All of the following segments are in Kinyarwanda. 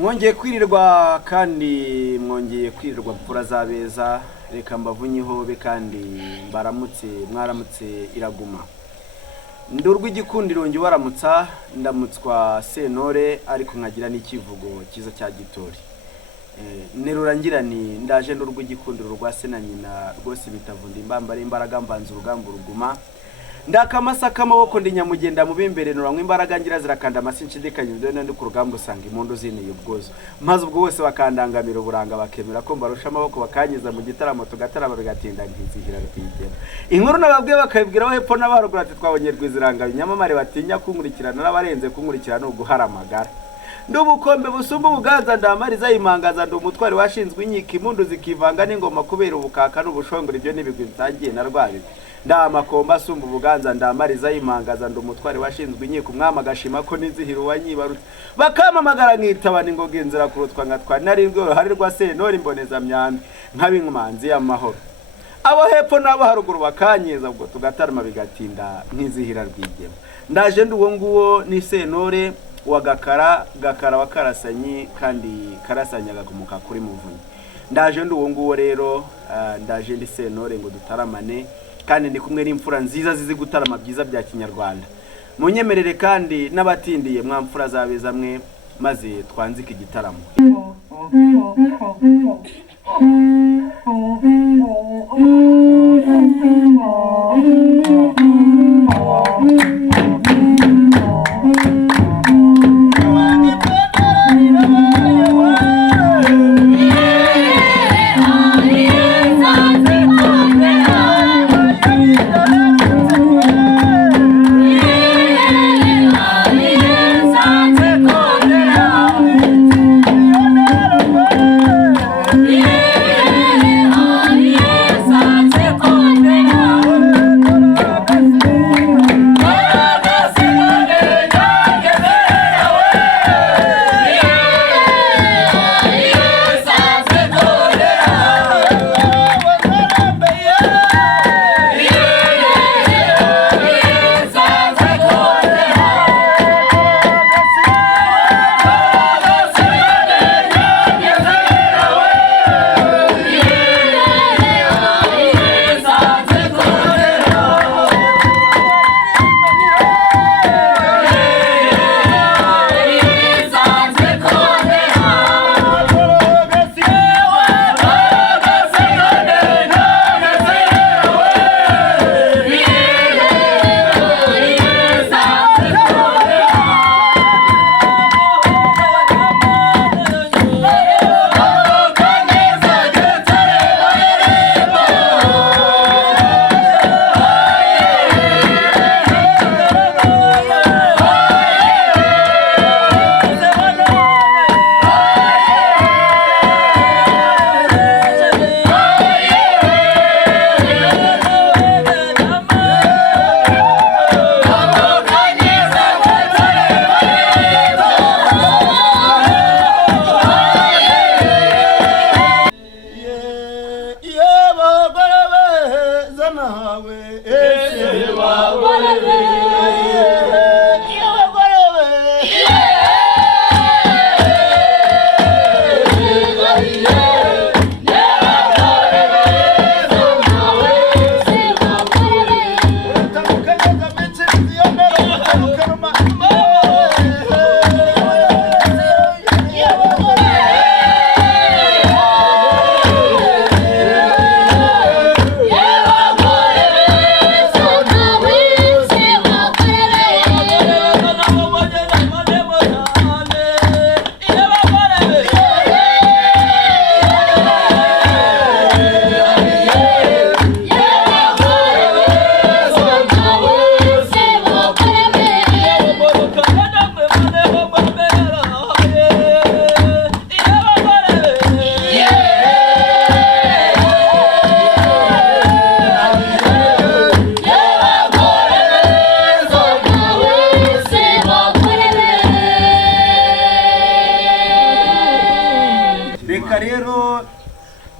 mwongeye kwirirwa kandi mwongeye kwirirwa mfura zabeza reka mbavunyeho be kandi mwaramutse iraguma ndurwa igikundiro ngi waramutsa ndamutswa Sentore ariko nkagira n'ikivugo kiza cya gitori nerura ngira ni ndaje ndurwa igikundiro rwa se na nyina rwose bitavunda imbambare imbaraga mbanza urugamba ruguma ndakamasaka amaboko ndi nyamugenda mu bimbere nuramwe imbaraga ngira zirakanda amasinshidikanye ndone ndi ku rugamba usanga impundu zineye ubwozo maze ubwo bose bakandangamira uburanga bakemera ko mbarusha amaboko bakanyiza mu gitaramo tugatarama bigatinda nkizihira rutiyigera inkuru nababwiye bakabibwira aho hepfo n'abarugura ati twabonye rwiziranga nyamamare batinya kunkurikirana n'abarenze kunkurikirana uguhara amagara ndubukombe busumba ubuganza ndamariza imangaza ndumutwari washinzwe inyika impundu zikivanga n'ingoma kubera ubukaka n'ubushongore ibyo nibigwi ntangiye narwaye ndamakomba asumba ubuganza ndamariza imangaza ndumutwari washinzwe inyika umwama agashima ko nizihiro wanyibarutse bakamamagara nkitabana ingoga inzira kurutwa ngatwa narindwe hari rwa Sentore imboneza myambi nk'abinkumanzi y'amahoro abo hepfo n'abo haruguru bakanyeza ubwo tugatarama bigatinda nkizihira rwigema ndaje nduwo nguwo ni Sentore wa gakara wa Karasanyi kandi Karasanyi agakumuka kuri Muvunyi ndaje nduwo nguwo rero ndaje ndi Sentore ngo dutaramane kandi ni kumwe n'imfura nziza zizi gutarama byiza bya kinyarwanda munyemerere kandi n'abatindiye mwamfura zabeza mwe maze twanzika igitaramo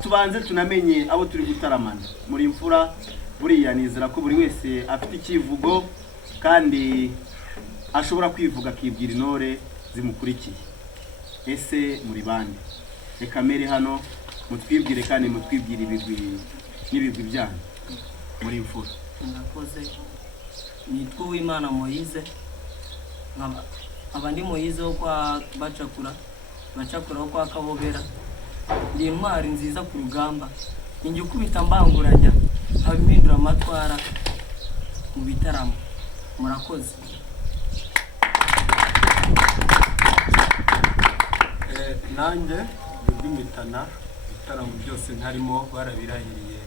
tubanze tunamenye abo turi gutaramana muri imfura buriya nizera ko buri wese afite ikivugo kandi ashobora kwivuga akibwira intore zimukurikiye ese muri bande? Reka mere hano mutwibwire kandi mutwibwire ibigwi n'ibigwi byanyu muri imfura. Murakoze. Nitwa Uwimana Moise. Abandi Moise wo kwa Bacakura wo kwa Kabogera. Ndi intwari nziza ku rugamba. Ninjye ukubita mbanguranya abimpindura amatwara mu bitaramo. Murakoze. Nanjye ndimitana bitaramo byose ntarimo barabirahiriye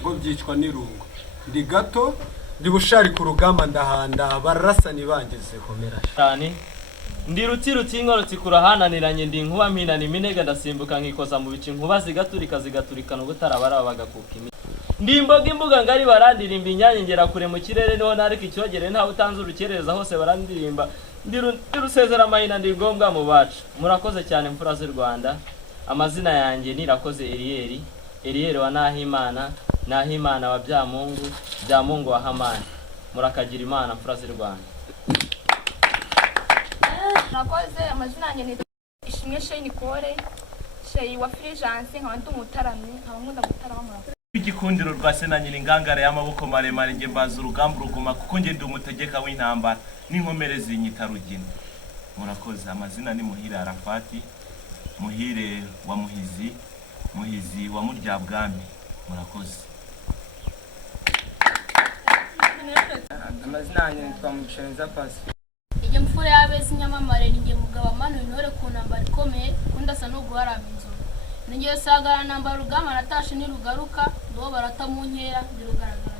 ngo byicwa n'irungu. Ndi gato ndi bushari ku rugamba ndahanda barasani bangeze komera cyane. Ndi ruti inkorotsi kurahananiranye ndi nkuba mpinana iminega ndasimbuka nkikoza mu bici nkuba zigaturikana ubutarabara bagakuka imi. Ndi imbuga ngari barandirimba inyange ngera kure mu kirere niho nariko icyogere nta utanze urukereza hose barandirimba. Ndi rusezera amahina ndi ngombwa mu bacu. Murakoze cyane mfura z'u Rwanda. Amazina yanjye Nirakoze Eliel wa Nahimana wa Byamungu wa Hamani. Murakagira Imana mfura z'u Rwanda. Nakoze amazina yanjye ni Ishimwe Shane Kore Shey wa Fulgence nkaba ndi umutaramyi nkaba nkunda gutarama. Murakoze. Igikundiro rwa Senanyina ingangara y'amaboko maremare nge mbaza urugamba ruguma kuko nge ndi umutegeka w'intambara n'inkomere zinyita Rugina. Murakoze. Amazina ni Muhire Arafati, Muhire wa Muhizi wa Muryabwami. Murakoze. Amazina yanjye nitwa Mugisha Pasi. Ije mfura y'abezi nyamamare ninge mugaba manu intore ku ntambara ikomeye kundasa no guharama inzoga. Ninge sagara nambara rugamba natashe ni rugaruka ndo barata mu nkera ndirugaragaza.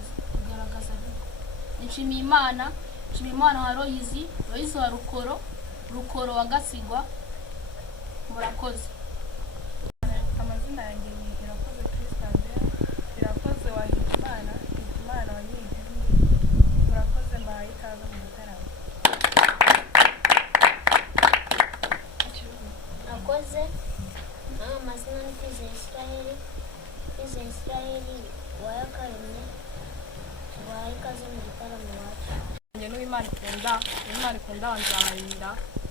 Nshimiye Imana Haroyizi wa Rukoro wa Gasigwa. Murakoze. Amazina yanjye ni Irakoze Christine, Irakoze wa Hitimana wa Nyigini. Murakoze mbaye ikaze mu gitaramo. Nakoze. Amazina ni Kwize Israeli wa Yakaremye. Mbaye ikaze mu gitaramo iwacu. Njye n'Imana ikunda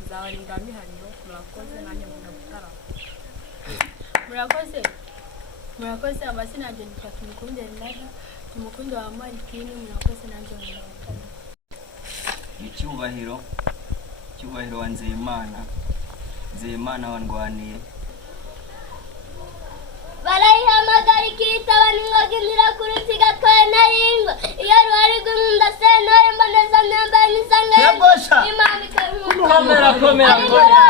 nzabarinda mihaniro. Murakoze nanjye nkunda gutarama. Murakoze amazina yanjye nitwa Tumukunde Renata, Tumukunde wa Marikini. Murakoze nanjye nkunda gutarama. Icyubahiro wa Nzeyimana wandwaniye. barayihamagara ikitaba n'ingoga inzira kuri nsigatwaye naringwa iyo ruhari rw'inda sentore mboneza myambaye n'isangere imana Komera.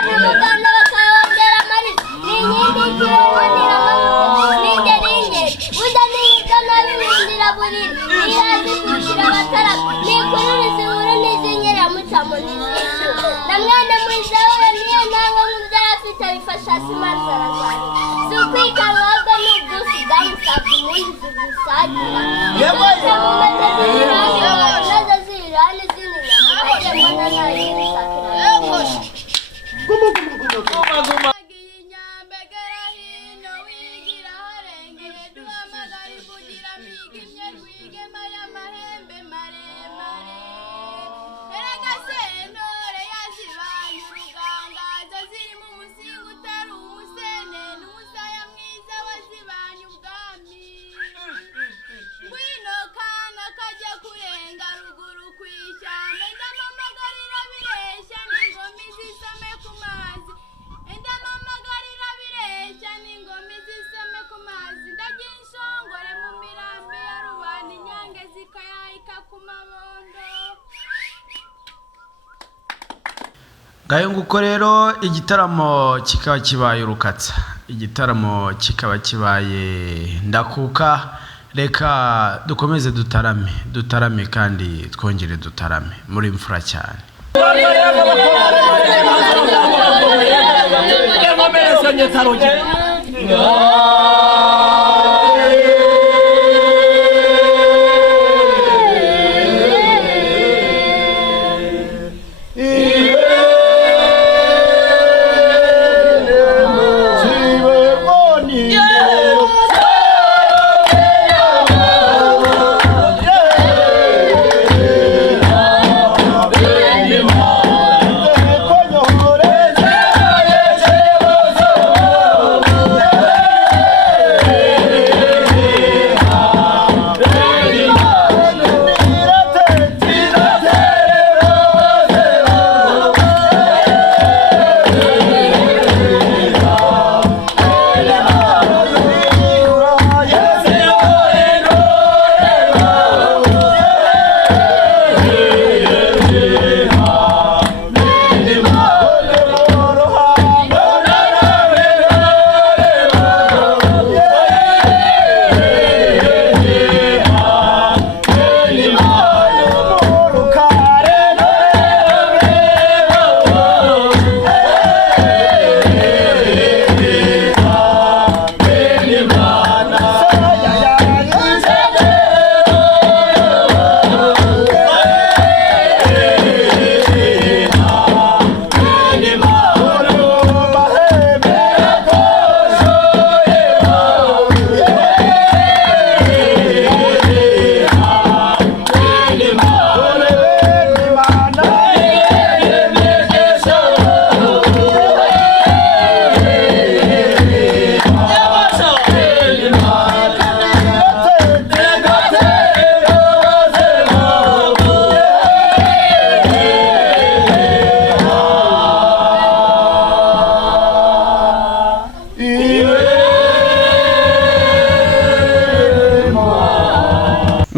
n'umuganda bakabongera amarira n'inkingi ikibonera amavuta n'ingeringe burya n'iyita n'abibundira burira irazi kurushyira abataramu n'ikurura izibura n'izinyera mucamo n'izishyura na mwene mwizewe niyo ntangwa nk'ibyo afite bifasha simanza arazarira si ukwikanga ahubwo ni ubwusi bwamusabye umunsi zibisagira ndetse mu maze z'ibirani z'inyuma ajye mbona ntagira isakira ngayo nguko rero igitaramo kikaba kibaye urukatsa, igitaramo kikaba kibaye ndakuka. Reka dukomeze dutarame kandi twongere dutarame muri imfura cyane.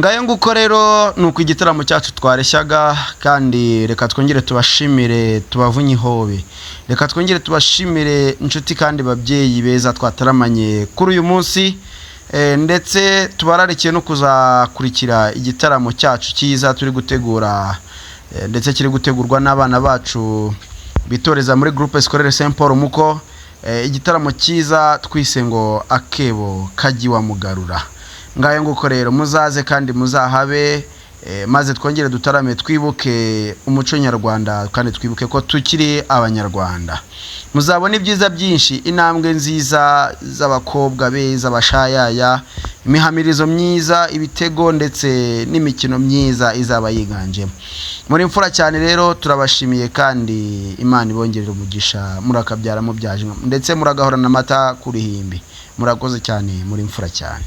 ngayo nguko rero nuko igitaramo cyacu twareshyaga kandi reka twongere tubashimire tubavunye ihobe reka twongere tubashimire inshuti kandi babyeyi beza twataramanye kuri uyu munsi ndetse tubararikiye no kuzakurikira igitaramo cyacu cyiza turi gutegura ndetse kiri gutegurwa n'abana bacu bitoreza muri groupe scolaire Saint Paul Muko igitaramo cyiza twise ngo akebo kagiwa mugarura ngayo nguko rero muzaze kandi muzahabe maze twongere dutarame twibuke umuco nyarwanda kandi twibuke ko tukiri abanyarwanda muzabona ibyiza byinshi intambwe nziza z'abakobwa beza bashayaya imihamirizo myiza ibitego ndetse n'imikino myiza izaba yiganjemo muri mfura cyane rero turabashimiye kandi Imana ibongerera umugisha murakabyara mu byaje ndetse muragahorana amata kuri himbi murakoze cyane muri mfura cyane.